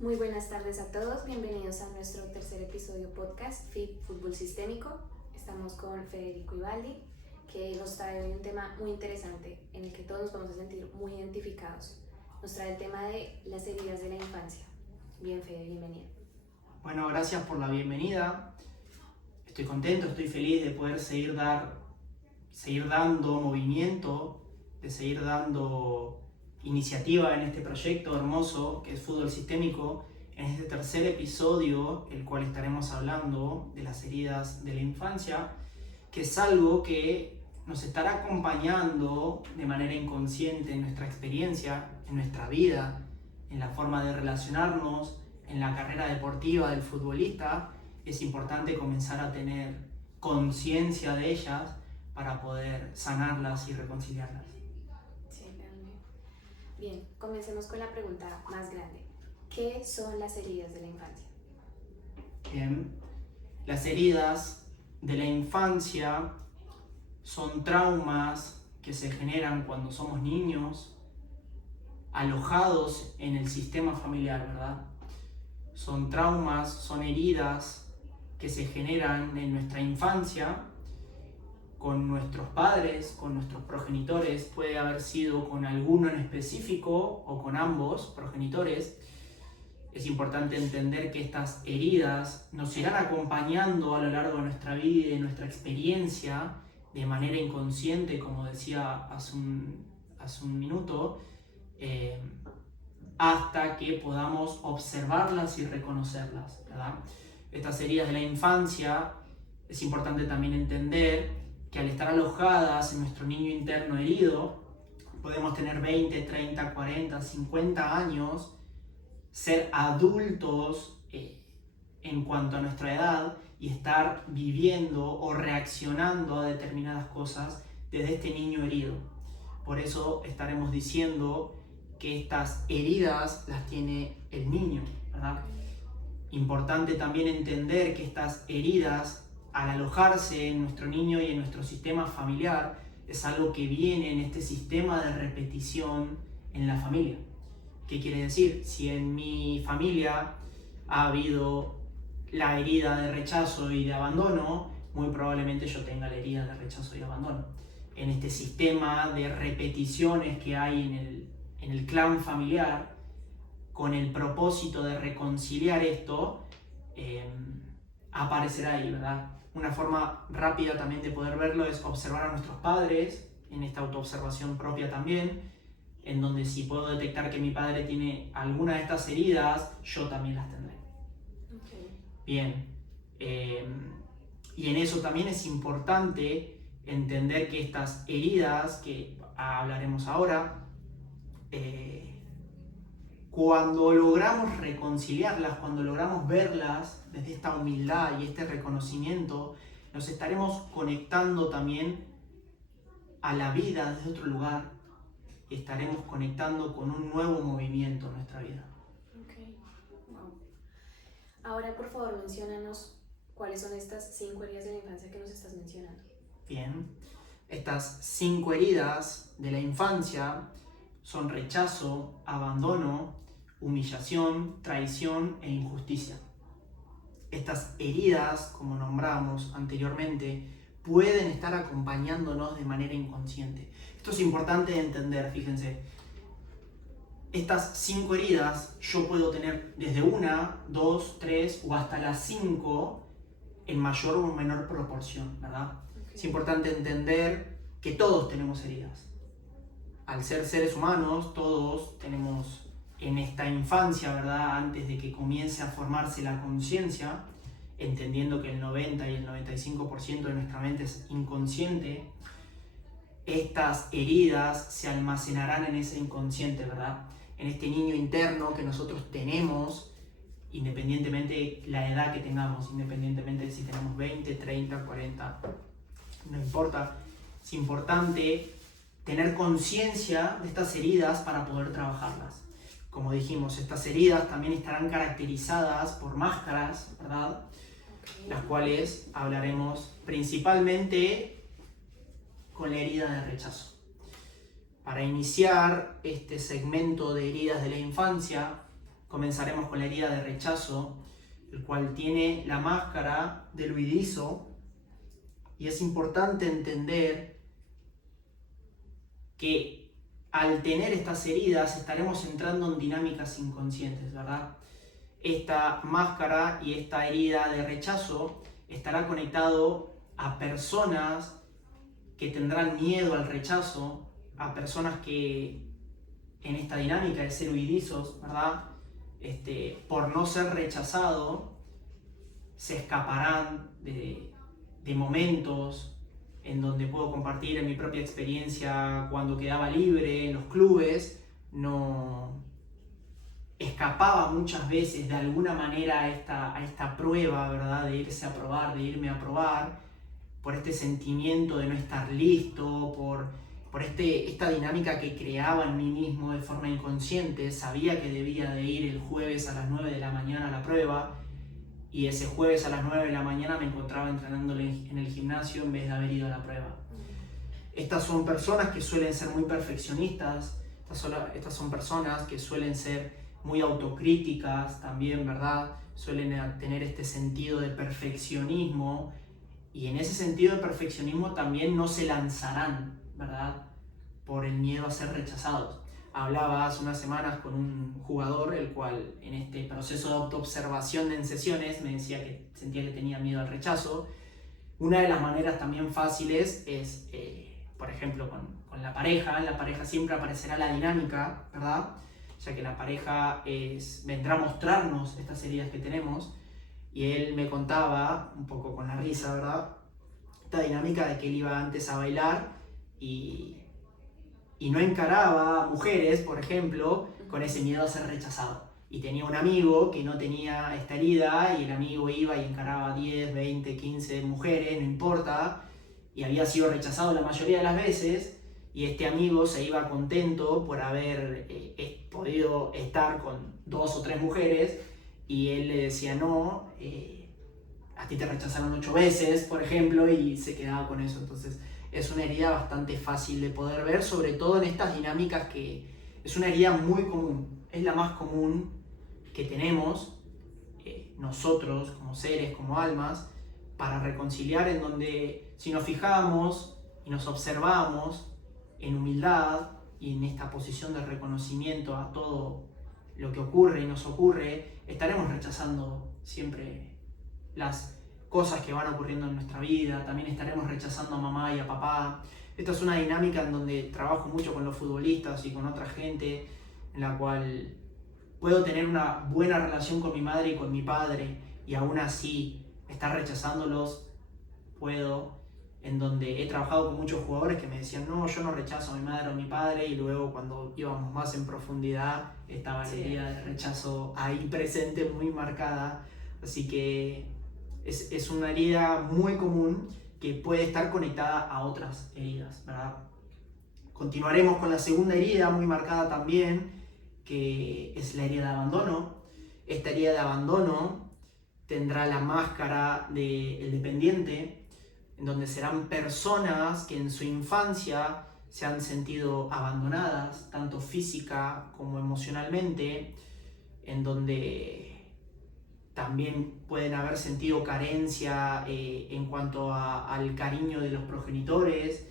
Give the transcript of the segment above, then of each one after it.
Muy buenas tardes a todos, bienvenidos a nuestro tercer episodio podcast FIT Fútbol Sistémico. Estamos con Federico Ibaldi, que nos trae hoy un tema muy interesante en el que todos nos vamos a sentir muy identificados. Nos trae el tema de las heridas de la infancia. Bien, Fede, bienvenido. Bueno, gracias por la bienvenida. Estoy contento, estoy feliz de poder seguir dando movimiento, de seguir dando iniciativa en este proyecto hermoso que es Fútbol Sistémico, en este tercer episodio, el cual estaremos hablando de las heridas de la infancia, que es algo que nos estará acompañando de manera inconsciente en nuestra experiencia, en nuestra vida, en la forma de relacionarnos, en la carrera deportiva del futbolista. Es importante comenzar a tener conciencia de ellas para poder sanarlas y reconciliarlas. Sí, también. Bien, comencemos con la pregunta más grande. ¿Qué son las heridas de la infancia? Bien, las heridas de la infancia son traumas que se generan cuando somos niños, alojados en el sistema familiar, ¿verdad? Son traumas, son heridas que se generan en nuestra infancia con nuestros padres, con nuestros progenitores. Puede haber sido con alguno en específico o con ambos progenitores. Es importante entender que estas heridas nos irán acompañando a lo largo de nuestra vida y de nuestra experiencia de manera inconsciente, como decía hace un minuto, hasta que podamos observarlas y reconocerlas, ¿verdad? Estas heridas de la infancia, es importante también entender que al estar alojadas en nuestro niño interno herido, podemos tener 20, 30, 40, 50 años, ser adultos en cuanto a nuestra edad y estar viviendo o reaccionando a determinadas cosas desde este niño herido. Por eso estaremos diciendo que estas heridas las tiene el niño, ¿verdad? Importante también entender que estas heridas, al alojarse en nuestro niño y en nuestro sistema familiar, es algo que viene en este sistema de repetición en la familia. ¿Qué quiere decir? Si en mi familia ha habido la herida de rechazo y de abandono, muy probablemente yo tenga la herida de rechazo y abandono. En este sistema de repeticiones que hay en el clan familiar, con el propósito de reconciliar esto, aparecerá ahí, ¿verdad? Una forma rápida también de poder verlo es observar a nuestros padres, en esta autoobservación propia también, en donde si puedo detectar que mi padre tiene alguna de estas heridas, yo también las tendré. Okay. Bien, y en eso también es importante entender que estas heridas, que hablaremos ahora, cuando logramos reconciliarlas, cuando logramos verlas desde esta humildad y este reconocimiento, nos estaremos conectando también a la vida desde otro lugar y estaremos conectando con un nuevo movimiento en nuestra vida. Okay. Wow. Ahora, por favor, menciónanos cuáles son estas 5 heridas de la infancia que nos estás mencionando. Bien, estas 5 heridas de la infancia son rechazo, abandono, humillación, traición e injusticia. Estas heridas, como nombramos anteriormente, pueden estar acompañándonos de manera inconsciente. Esto es importante de entender, fíjense. Estas 5 heridas yo puedo tener desde 1, 2, 3 o hasta las 5 en mayor o menor proporción, ¿verdad? Okay. Es importante entender que todos tenemos heridas. Al ser seres humanos, todos tenemos en esta infancia, ¿verdad? Antes de que comience a formarse la conciencia, entendiendo que el 90 y el 95% de nuestra mente es inconsciente, estas heridas se almacenarán en ese inconsciente, ¿verdad? En este niño interno que nosotros tenemos, independientemente de la edad que tengamos, independientemente de si tenemos 20, 30, 40, no importa. Es importante tener conciencia de estas heridas para poder trabajarlas. Como dijimos, estas heridas también estarán caracterizadas por máscaras, ¿verdad? Okay. Las cuales hablaremos principalmente con la herida de rechazo. Para iniciar este segmento de heridas de la infancia, comenzaremos con la herida de rechazo, el cual tiene la máscara del huidizo, y es importante entender que al tener estas heridas estaremos entrando en dinámicas inconscientes, ¿verdad? Esta máscara y esta herida de rechazo estará conectado a personas que tendrán miedo al rechazo, a personas que en esta dinámica de ser huidizos, ¿verdad? Por no ser rechazado, se escaparán de momentos en donde puedo compartir en mi propia experiencia cuando quedaba libre en los clubes. No escapaba muchas veces de alguna manera a esta prueba, ¿verdad? De irse a probar, de irme a probar, por este sentimiento de no estar listo, por esta dinámica que creaba en mí mismo de forma inconsciente. Sabía que debía de ir el jueves a las 9 de la mañana a la prueba, y ese jueves a las 9 de la mañana me encontraba entrenando en el gimnasio en vez de haber ido a la prueba. Estas son personas que suelen ser muy perfeccionistas, estas son personas que suelen ser muy autocríticas también, ¿verdad? Suelen tener este sentido de perfeccionismo, y en ese sentido de perfeccionismo también no se lanzarán, ¿verdad? Por el miedo a ser rechazados. Hablaba hace unas semanas con un jugador, el cual en este proceso de autoobservación en sesiones me decía que sentía que tenía miedo al rechazo. Una de las maneras también fáciles es, por ejemplo, con la pareja. En la pareja siempre aparecerá la dinámica, ¿verdad? Ya que la pareja vendrá a mostrarnos estas heridas que tenemos, y él me contaba, un poco con la risa, ¿verdad? Esta dinámica de que él iba antes a bailar y no encaraba a mujeres, por ejemplo, con ese miedo a ser rechazado. Y tenía un amigo que no tenía esta herida, y el amigo iba y encaraba 10, 20, 15 mujeres, no importa, y había sido rechazado la mayoría de las veces, y este amigo se iba contento por haber podido estar con 2 o 3 mujeres, y él le decía no, a ti te rechazaron 8 veces, por ejemplo, y se quedaba con eso. Entonces es una herida bastante fácil de poder ver, sobre todo en estas dinámicas, que es una herida muy común, es la más común que tenemos nosotros como seres, como almas, para reconciliar, en donde si nos fijamos y nos observamos en humildad y en esta posición de reconocimiento a todo lo que ocurre y nos ocurre, estaremos rechazando siempre las cosas que van ocurriendo en nuestra vida. También estaremos rechazando a mamá y a papá. Esta es una dinámica en donde trabajo mucho con los futbolistas y con otra gente, en la cual puedo tener una buena relación con mi madre y con mi padre, y aún así estar rechazándolos. En donde he trabajado con muchos jugadores que me decían no, yo no rechazo a mi madre o a mi padre, y luego cuando íbamos más en profundidad estaba la herida de rechazo ahí presente, muy marcada. Así que es una herida muy común que puede estar conectada a otras heridas, ¿verdad? Continuaremos con la segunda herida, muy marcada también, que es la herida de abandono. Esta herida de abandono tendrá la máscara del dependiente, en donde serán personas que en su infancia se han sentido abandonadas, tanto física como emocionalmente, en donde también pueden haber sentido carencia en cuanto al cariño de los progenitores,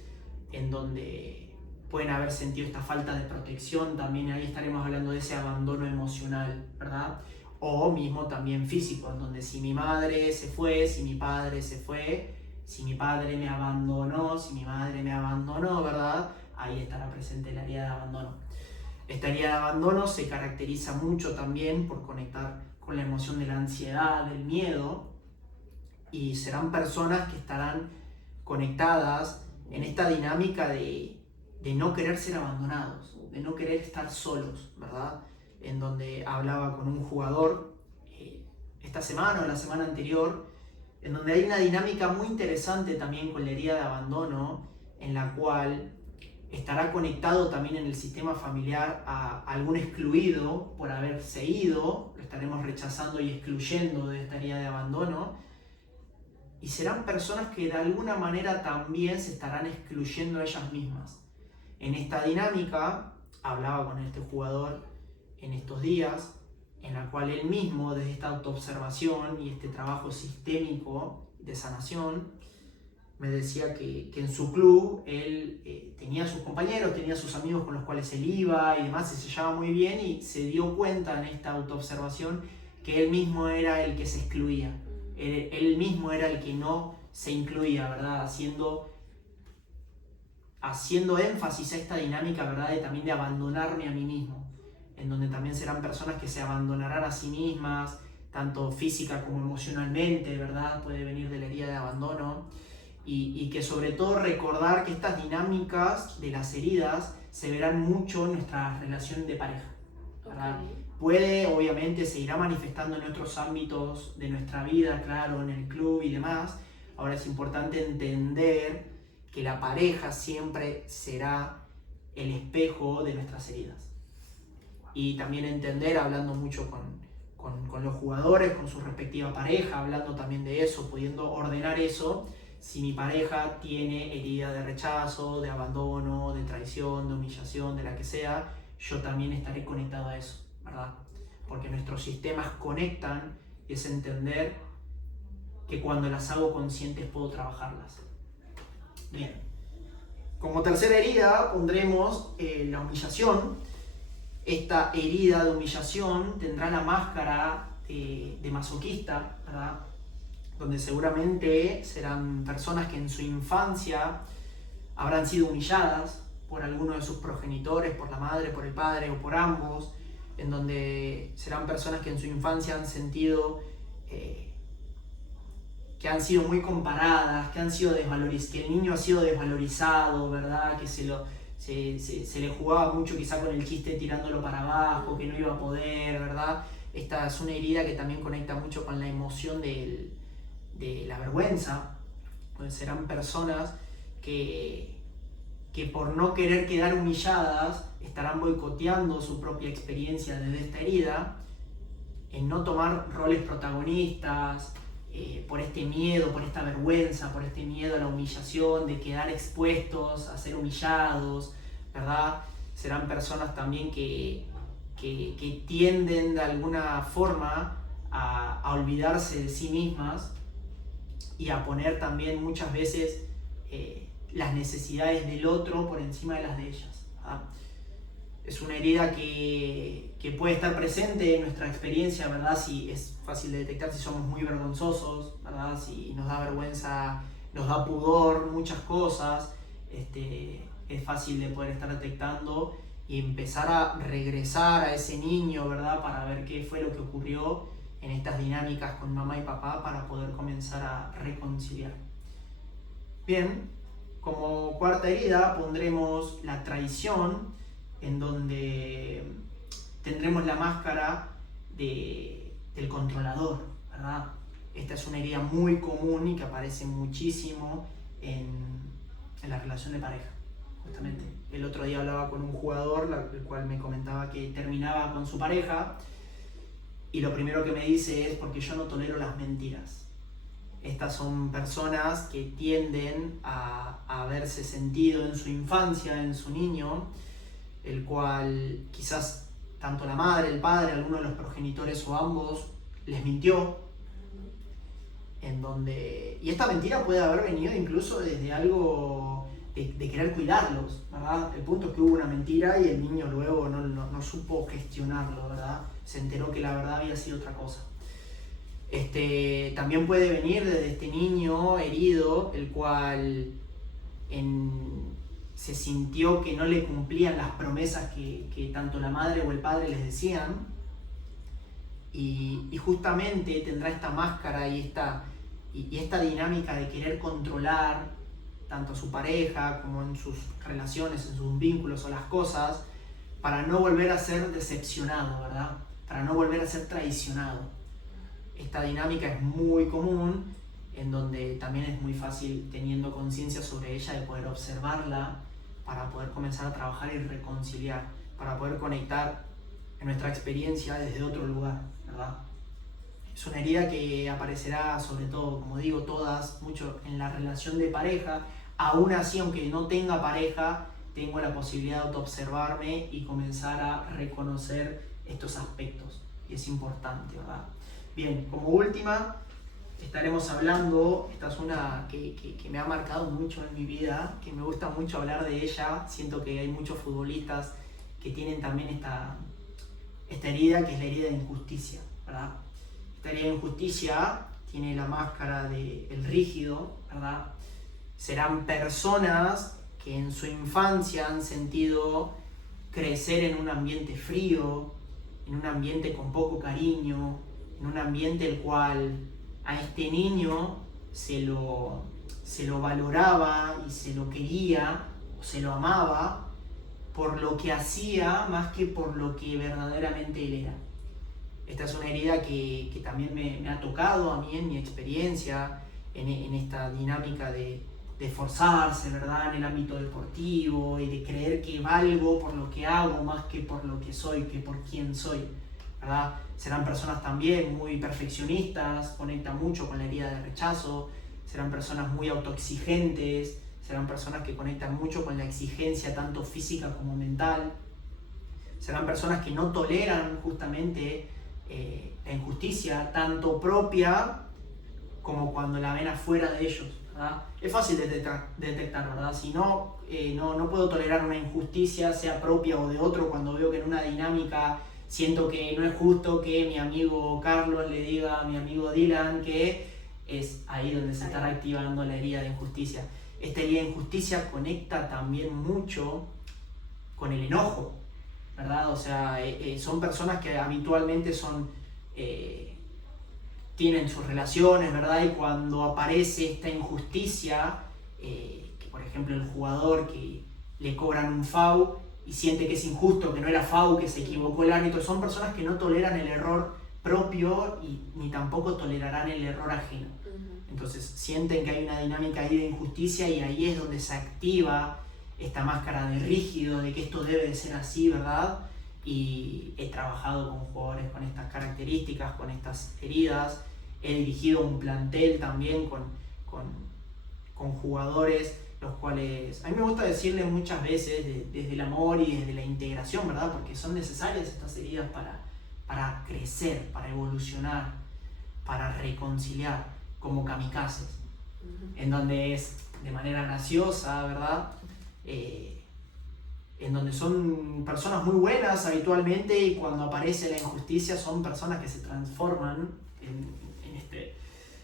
en donde pueden haber sentido esta falta de protección. También ahí estaremos hablando de ese abandono emocional, ¿verdad? O mismo también físico, en donde si mi madre se fue, si mi padre se fue, si mi padre me abandonó, si mi madre me abandonó, ¿verdad? Ahí estará presente la herida de abandono. Esta herida de abandono se caracteriza mucho también por conectar con la emoción de la ansiedad, del miedo, y serán personas que estarán conectadas en esta dinámica de no querer ser abandonados, de no querer estar solos, ¿verdad? En donde hablaba con un jugador esta semana o la semana anterior, en donde hay una dinámica muy interesante también con la herida de abandono, en la cual estará conectado también en el sistema familiar a algún excluido por haberse ido, lo estaremos rechazando y excluyendo de esta herida de abandono, y serán personas que de alguna manera también se estarán excluyendo a ellas mismas. En esta dinámica, hablaba con este jugador en estos días, en la cual él mismo, desde esta autoobservación y este trabajo sistémico de sanación, me decía que en su club él tenía sus compañeros, tenía sus amigos con los cuales él iba y demás, y se llevaba muy bien, y se dio cuenta en esta autoobservación que él mismo era el que se excluía, él mismo era el que no se incluía, ¿verdad? Haciendo énfasis a esta dinámica, ¿verdad? También de abandonarme a mí mismo, en donde también serán personas que se abandonarán a sí mismas, tanto física como emocionalmente, ¿verdad? Puede venir de la herida de abandono, y que sobre todo recordar que estas dinámicas de las heridas se verán mucho en nuestra relación de pareja, ¿verdad? Okay. Puede, obviamente, se irá manifestando en otros ámbitos de nuestra vida, claro, en el club y demás. Ahora es importante entender que la pareja siempre será el espejo de nuestras heridas. Y también entender, hablando mucho con los jugadores, con su respectiva pareja, hablando también de eso, pudiendo ordenar eso. Si mi pareja tiene herida de rechazo, de abandono, de traición, de humillación, de la que sea, yo también estaré conectado a eso, ¿verdad? Porque nuestros sistemas conectan, y es entender que cuando las hago conscientes puedo trabajarlas. Bien. Como tercera herida pondremos la humillación. Esta herida de humillación tendrá la máscara de masoquista, ¿verdad? Donde seguramente serán personas que en su infancia habrán sido humilladas por alguno de sus progenitores, por la madre, por el padre o por ambos, en donde serán personas que en su infancia han sentido que han sido muy comparadas, que el niño ha sido desvalorizado, ¿verdad? Que se le jugaba mucho quizá con el chiste tirándolo para abajo, que no iba a poder, ¿verdad? Esta es una herida que también conecta mucho con la emoción de la vergüenza. Pues serán personas que por no querer quedar humilladas estarán boicoteando su propia experiencia desde esta herida, en no tomar roles protagonistas, por este miedo, por esta vergüenza, por este miedo a la humillación, de quedar expuestos a ser humillados, ¿verdad? Serán personas también que tienden de alguna forma a olvidarse de sí mismas y a poner también muchas veces las necesidades del otro por encima de las de ellas, ¿verdad? Es una herida que puede estar presente en nuestra experiencia, ¿verdad? Si es fácil de detectar si somos muy vergonzosos, ¿verdad? Si nos da vergüenza, nos da pudor, muchas cosas, es fácil de poder estar detectando y empezar a regresar a ese niño, ¿verdad? Para ver qué fue lo que ocurrió en estas dinámicas con mamá y papá para poder comenzar a reconciliar. Bien, como cuarta herida pondremos la traición, en donde tendremos la máscara del controlador, ¿verdad? Esta es una herida muy común y que aparece muchísimo en la relación de pareja, justamente. El otro día hablaba con un jugador, el cual me comentaba que terminaba con su pareja, y lo primero que me dice es: porque yo no tolero las mentiras. Estas son personas que tienden a haberse sentido en su infancia, en su niño, el cual quizás tanto la madre, el padre, alguno de los progenitores o ambos les mintió, y esta mentira puede haber venido incluso desde algo de querer cuidarlos, ¿verdad? El punto es que hubo una mentira y el niño luego no supo gestionarlo, ¿verdad? Se enteró que la verdad había sido otra cosa. También puede venir desde este niño herido, el cual se sintió que no le cumplían las promesas que tanto la madre o el padre les decían, y justamente tendrá esta máscara y esta dinámica de querer controlar tanto a su pareja como en sus relaciones, en sus vínculos o las cosas, para no volver a ser decepcionado, ¿verdad? Para no volver a ser traicionado. Esta dinámica es muy común, en donde también es muy fácil, teniendo conciencia sobre ella, de poder observarla para poder comenzar a trabajar y reconciliar, para poder conectar en nuestra experiencia desde otro lugar, ¿verdad? Es una herida que aparecerá sobre todo, como digo, mucho en la relación de pareja. Aún así, aunque no tenga pareja, tengo la posibilidad de autoobservarme y comenzar a reconocer estos aspectos. es importante, ¿verdad? Bien, como última, estaremos hablando, esta es una que me ha marcado mucho en mi vida, que me gusta mucho hablar de ella, siento que hay muchos futbolistas que tienen también esta herida, que es la herida de injusticia, ¿verdad? Esta herida de injusticia tiene la máscara del rígido, ¿verdad? Serán personas que en su infancia han sentido crecer en un ambiente frío, en un ambiente con poco cariño, en un ambiente el cual a este niño se lo valoraba y se lo quería o se lo amaba por lo que hacía más que por lo que verdaderamente él era. Esta es una herida que también me ha tocado a mí en mi experiencia, en esta dinámica de esforzarse, ¿verdad? En el ámbito deportivo y de creer que valgo por lo que hago más que por lo que soy, que por quién soy, ¿verdad? Serán personas también muy perfeccionistas, conectan mucho con la herida de rechazo, serán personas muy autoexigentes, serán personas que conectan mucho con la exigencia tanto física como mental, serán personas que no toleran justamente la injusticia, tanto propia como cuando la ven afuera de ellos, ¿verdad? Es fácil detectar, ¿verdad? Si no, no puedo tolerar una injusticia, sea propia o de otro, cuando veo que en una dinámica siento que no es justo que mi amigo Carlos le diga a mi amigo Dylan, que es ahí donde se está reactivando la herida de injusticia. Esta herida de injusticia conecta también mucho con el enojo, ¿verdad? O sea, son personas que habitualmente tienen sus relaciones, ¿verdad? Y cuando aparece esta injusticia, que por ejemplo el jugador que le cobran un FAU y siente que es injusto, que no era FAU, que se equivocó el árbitro, son personas que no toleran el error propio y ni tampoco tolerarán el error ajeno. Entonces sienten que hay una dinámica ahí de injusticia y ahí es donde se activa esta máscara de rígido, de que esto debe de ser así, ¿verdad? Y he trabajado con jugadores con estas características, con estas heridas. He dirigido un plantel también con jugadores, los cuales a mí me gusta decirles muchas veces desde el amor y desde la integración, ¿verdad? Porque son necesarias estas heridas para crecer, para evolucionar, para reconciliar, como kamikazes, en donde es de manera graciosa, ¿verdad? En donde son personas muy buenas habitualmente y cuando aparece la injusticia son personas que se transforman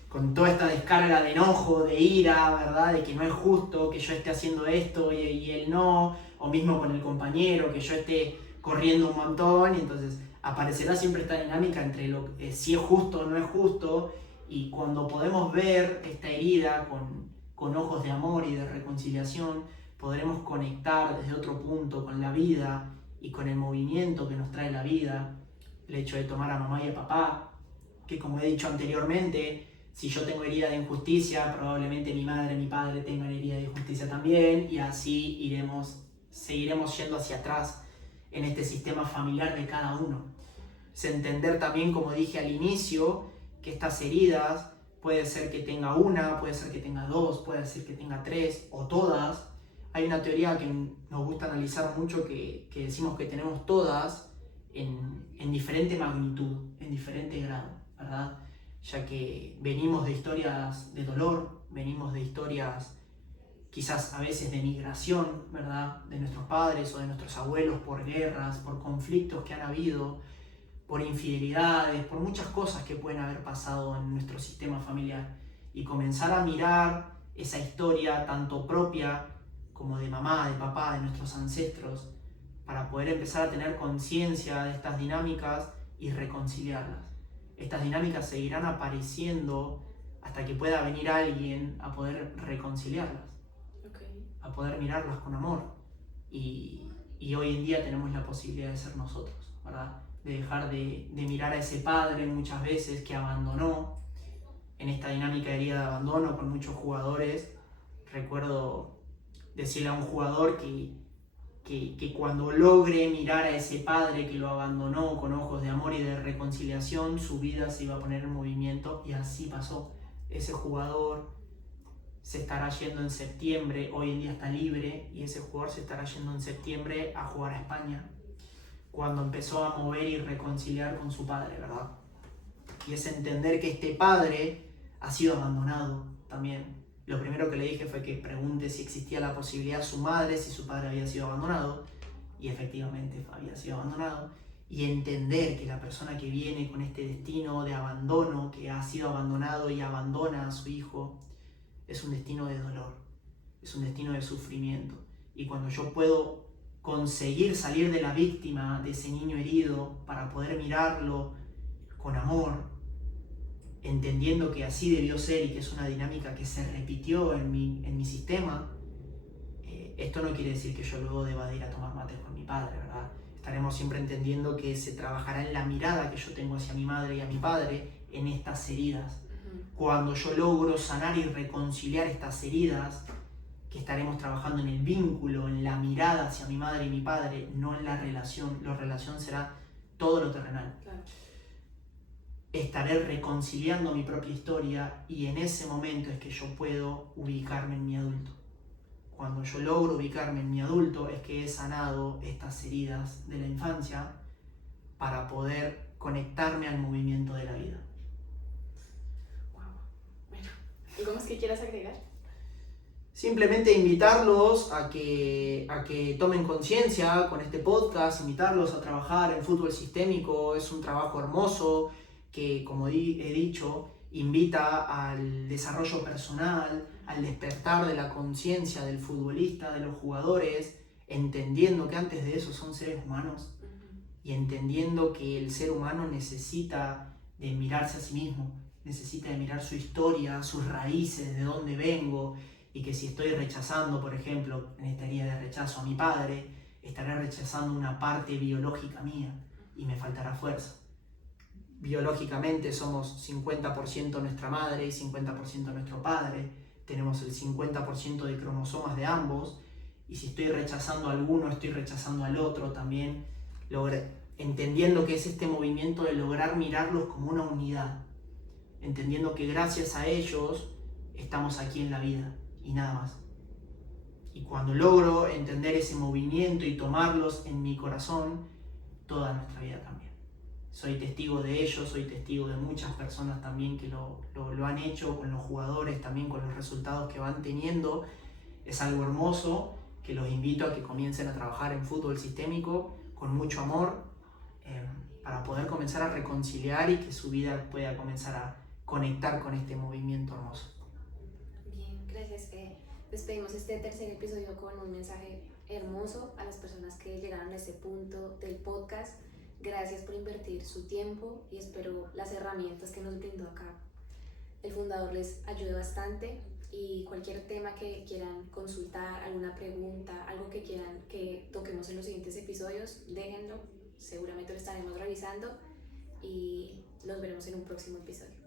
con toda esta descarga de enojo, de ira, ¿verdad? De que no es justo que yo esté haciendo esto y él no, o mismo con el compañero, que yo esté corriendo un montón, y entonces aparecerá siempre esta dinámica entre si es justo o no es justo, y cuando podemos ver esta herida con ojos de amor y de reconciliación, podremos conectar desde otro punto con la vida y con el movimiento que nos trae la vida, el hecho de tomar a mamá y a papá, que como he dicho anteriormente, si yo tengo herida de injusticia, probablemente mi madre, mi padre tengan herida de injusticia también, y así seguiremos yendo hacia atrás en este sistema familiar de cada uno. Es entender también, como dije al inicio, que estas heridas puede ser que tenga una, puede ser que tenga dos, puede ser que tenga tres o todas. Hay una teoría que nos gusta analizar mucho que decimos que tenemos todas en diferente magnitud, en diferente grado, ¿verdad? Ya que venimos de historias de dolor, venimos de historias quizás a veces de migración, ¿verdad? De nuestros padres o de nuestros abuelos por guerras, por conflictos que han habido, por infidelidades, por muchas cosas que pueden haber pasado en nuestro sistema familiar. Y comenzar a mirar esa historia tanto propia como de mamá, de papá, de nuestros ancestros, para poder empezar a tener conciencia de estas dinámicas y reconciliarlas. Estas dinámicas seguirán apareciendo hasta que pueda venir alguien a poder reconciliarlas, a poder mirarlas con amor. Y hoy en día tenemos la posibilidad de ser nosotros, ¿verdad? De dejar de mirar a ese padre muchas veces que abandonó. En esta dinámica de herida de abandono con muchos jugadores, recuerdo decirle a un jugador que cuando logre mirar a ese padre que lo abandonó con ojos de amor y de reconciliación, su vida se iba a poner en movimiento, y así pasó. Ese jugador se estará yendo en septiembre, hoy en día está libre, y ese jugador se estará yendo en septiembre a jugar a España. cuando empezó a mover y reconciliar con su padre, ¿verdad? Y es entender que este padre ha sido abandonado también. Lo primero que le dije fue que pregunte si existía la posibilidad a su madre, si su padre había sido abandonado, y efectivamente había sido abandonado, y entender que la persona que viene con este destino de abandono, que ha sido abandonado y abandona a su hijo, es un destino de dolor, es un destino de sufrimiento. Y cuando yo puedo conseguir salir de la víctima, de ese niño herido, para poder mirarlo con amor, entendiendo que así debió ser y que es una dinámica que se repitió en mi sistema, esto no quiere decir que yo luego deba ir a tomar mates con mi padre, ¿verdad? Estaremos siempre entendiendo que se trabajará en la mirada que yo tengo hacia mi madre y a mi padre en estas heridas. Cuando yo logro sanar y reconciliar estas heridas, que estaremos trabajando en el vínculo, en la mirada hacia mi madre y mi padre, no en la relación. La relación será todo lo terrenal. Claro. Estaré reconciliando mi propia historia y en ese momento es que yo puedo ubicarme en mi adulto. Cuando yo logro ubicarme en mi adulto es que he sanado estas heridas de la infancia para poder conectarme al movimiento de la vida. Wow. Bueno, ¿algo más que quieras agregar? Simplemente invitarlos a que tomen conciencia con este podcast, invitarlos a trabajar en fútbol sistémico. Es un trabajo hermoso que, como he dicho, invita al desarrollo personal, al despertar de la conciencia del futbolista, de los jugadores, entendiendo que antes de eso son seres humanos y entendiendo que el ser humano necesita de mirarse a sí mismo, necesita de mirar su historia, sus raíces, de dónde vengo, y que si estoy rechazando, por ejemplo, en esta herida de rechazo a mi padre, estaré rechazando una parte biológica mía y me faltará fuerza. Biológicamente somos 50% nuestra madre y 50% nuestro padre, tenemos el 50% de cromosomas de ambos, y si estoy rechazando a alguno, estoy rechazando al otro también, entendiendo que es este movimiento de lograr mirarlos como una unidad, entendiendo que gracias a ellos estamos aquí en la vida y nada más. Y cuando logro entender ese movimiento y tomarlos en mi corazón, toda nuestra vida cambia. Soy testigo de ellos, soy testigo de muchas personas también que lo han hecho, con los jugadores, también con los resultados que van teniendo. Es algo hermoso que los invito a que comiencen a trabajar en fútbol sistémico con mucho amor, para poder comenzar a reconciliar y que su vida pueda comenzar a conectar con este movimiento hermoso. Bien, gracias. Despedimos este tercer episodio con un mensaje hermoso a las personas que llegaron a este punto del podcast. Gracias por invertir su tiempo y espero las herramientas que nos brindó acá el fundador les ayude bastante. Y cualquier tema que quieran consultar, alguna pregunta, algo que quieran que toquemos en los siguientes episodios, déjenlo. Seguramente lo estaremos revisando y los veremos en un próximo episodio.